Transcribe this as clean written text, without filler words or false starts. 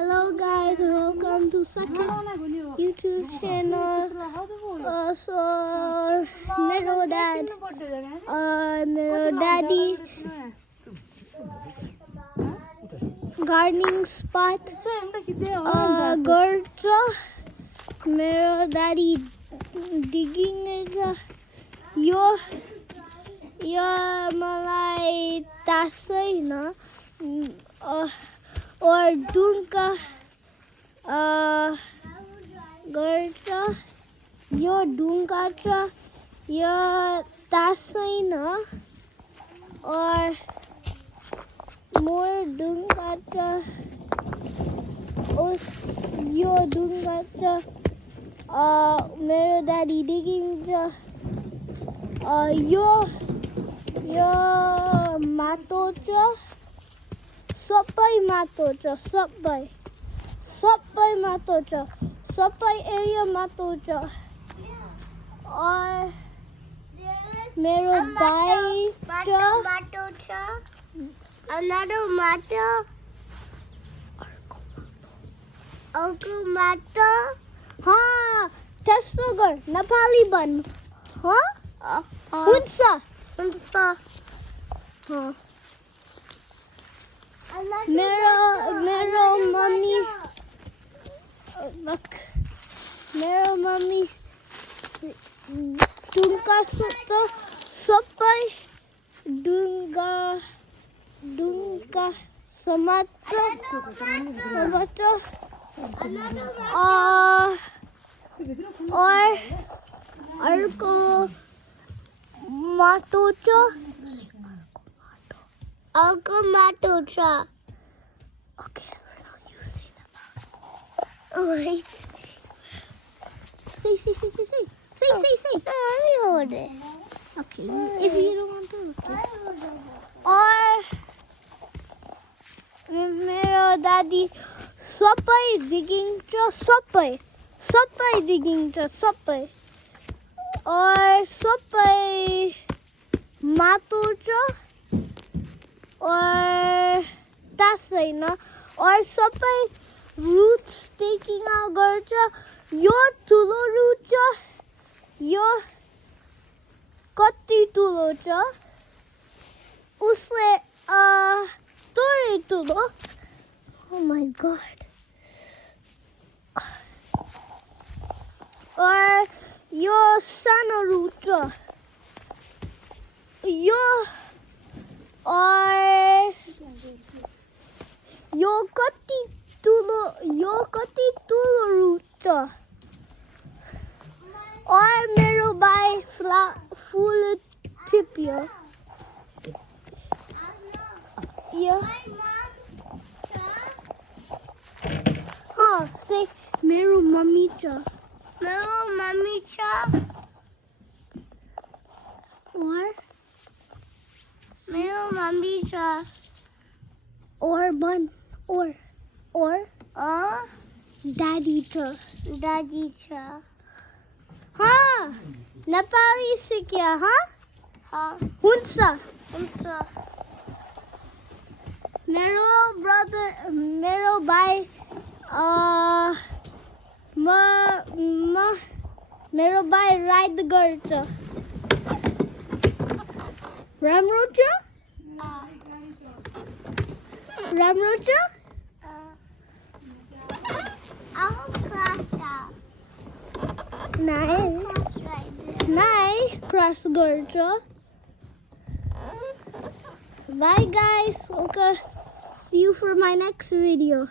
Hello guys, welcome to second YouTube channel. So मेरो daddy gardening spot गर्छ. मेरो daddy digging यो मलाई तास्दैन और ढुङ्गा गर्छ. यो ढुङ्गा छ, यो तास्दैन और मोर ढुङ्गा छ, यो ढुङ्गा छ. मेरो daddy digging छ. यो माटो छ, सबै माटो छ, सबै माटो छ, सबै एरिया माटो छ. और मेरो भाइ छ, माटो छ, another माटो, अर्को माटो. हाँ त्यस्तो गर, नेपाली बन. हाँ हुन्छ. हाँ मेरो मम्मी ढुङ्गा सबै ढुङ्गा समात्छ. और अर्को माटो छ, अर्को माटो छ. Okay, you say that. Say. I heard it. Okay, if you don't want to. Okay. और मेरो दादी सबै digging छ, सबै digging छ, सबै. और सबै माटो छ और तास्दैन. और सबै roots taking out गर्छ. यो ठुलो root छ, यो कति ठुलो छ, उसले थोरै ठुलो. Oh my god. और यो सानो root छ, यो और यो कति ठुलो root छ. और मेरो भाइ फुल टिप्यो. हाँ से मेरो मम्मी छ. मेरो मम्मी छ. और मेरो मम्मी छ. और बन और daddy छ. दादी छ. हाँ नेपाली सिक्यो. हाँ हुन्छ. मेरो भाइ मेरो भाइ राइड गर्छ. राम्रो छ. नाइ क्रस गर्छ. Bye guys. Okay. See you for my next video.